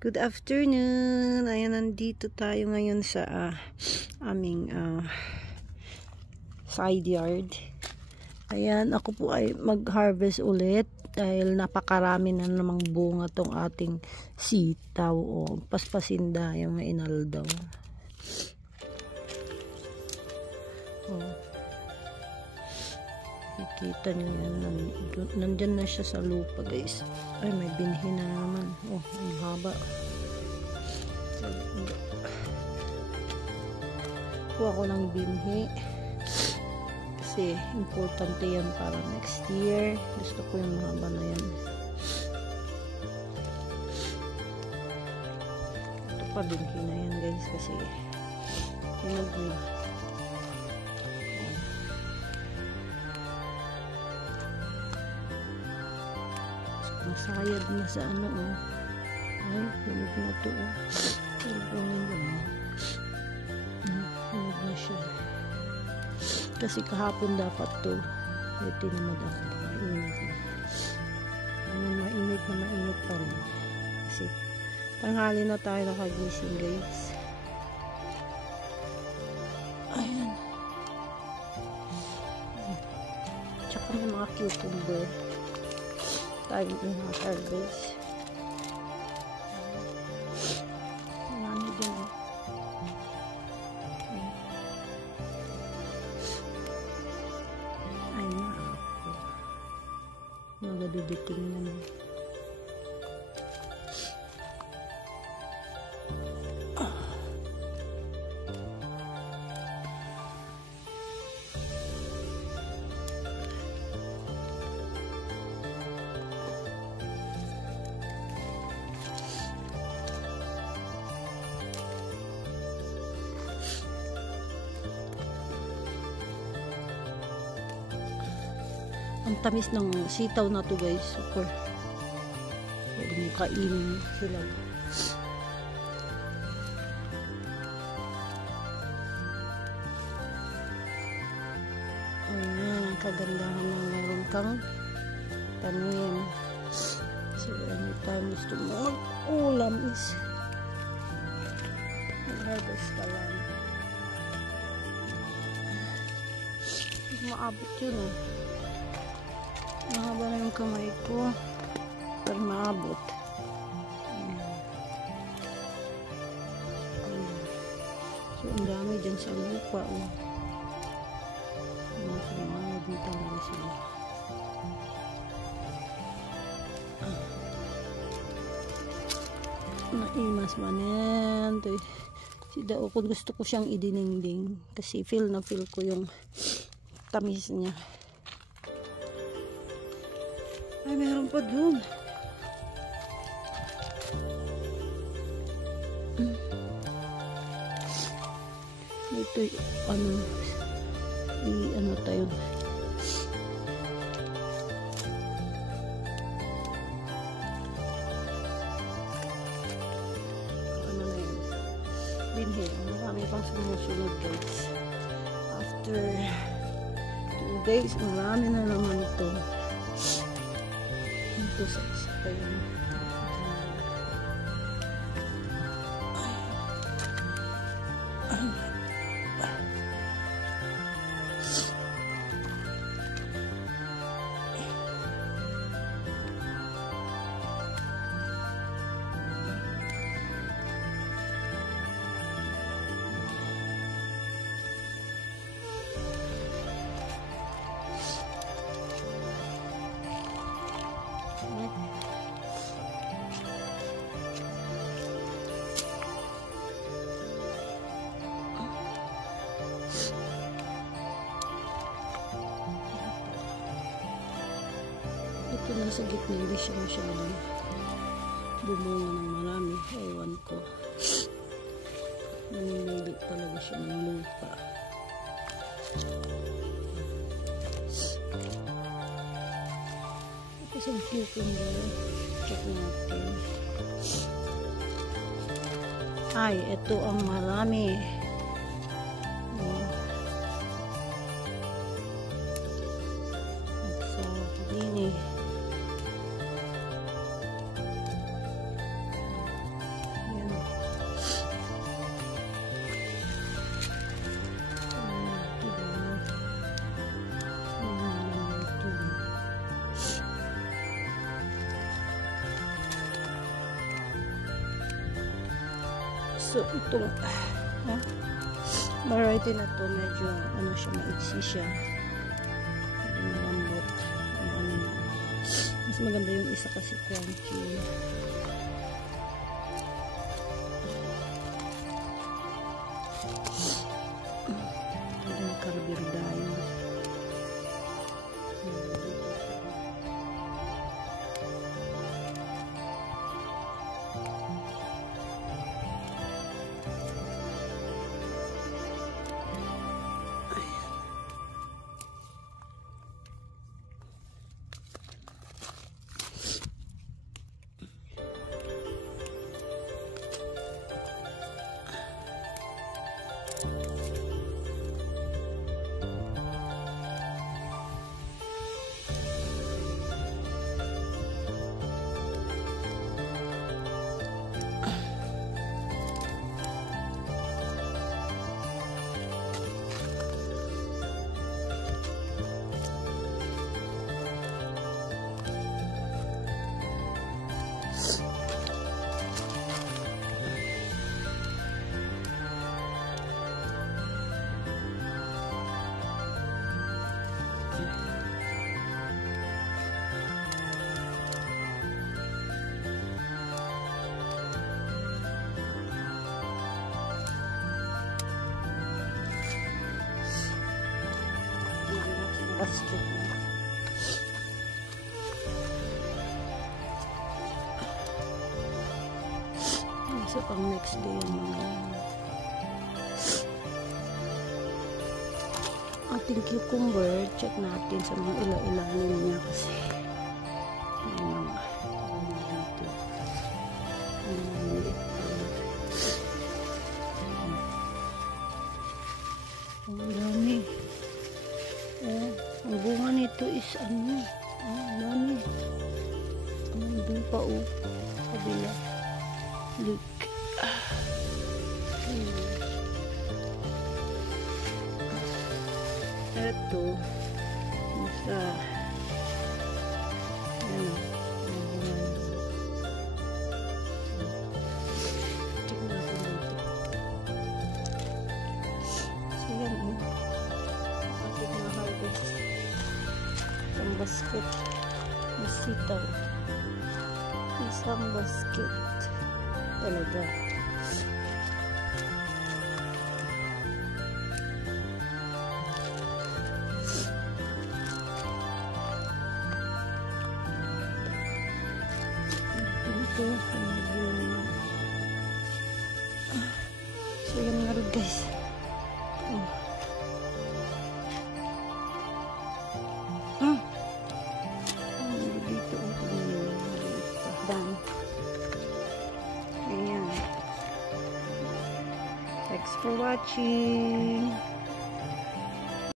Good afternoon. Ayan, nandito tayo ngayon sa aming side yard. Ayan, ako po ay mag-harvest ulit dahil napakarami na namang bunga tong ating sitaw. O, paspasinda yung may inaldaw. Nakikita nyo yan. Nandyan na siya sa lupa, guys. Ay, may binhi na naman. Oh, ang haba. Kuha ko ng binhi. Kasi, importante yan para next year. Gusto ko yung mahaba na yan. Ito pa, binhi na yan, guys. Kasi, hinog na. Masayad na sa ano, oh. Ay, hinog na to, oh. Hinog na siya. Kasi kahapon dapat to. Ay, tinamad ako. Mainit na. Mainit pa rin. Kasi, tanghali na tayo nakagising, guys. Ayan. Tsaka may mga cucumber. Tayo yung mga harvest. Marami din. Ay na. Magaduduting naman. Ang tamis ng sitaw na to, guys. Super. Pwede mo kainin sila. Ayan, ang kagandahan ng meron kang tanim. So, anytime gusto mo mag-ulam is mag-harvest ka lang. Maabot yun, eh. Mahaba na yung kamay ko para maabot. So, ang dami dyan sa lupa. Mga dito lang sila. Naimas man yan. Si Dao, kung gusto ko siyang idiningding kasi feel ko yung tamis niya. Ay, meron pa dun. Ito, ano tayo. Ano na yun? Binhi. Marami pang sumusunod, guys. After 2 days, marami na naman ito. Ito sa isa pa yun. Ito nasa gitna, hindi siya masyadong bumunga ng marami. Ewan ko. Nangingilit talaga siya ng lupa. Ito sa cucumber. Check natin. Ay, ito ang marami. So, itong variety na to, medyo ano siya, maiksi siya. Malambot. Mas maganda yung isa kasi crunchy. Karabirdayo. Basket na. So, pang next day yung mga ating cucumber, check natin sa mga ila-ilanin niya kasi ang dami. Ang bunga nito is ano, ang dami. Doon pa kabila. Look. Ito, nasa basket na sitaw, isang basket talaga. Ito so yan nga rin guys. Ayan. Thanks for watching.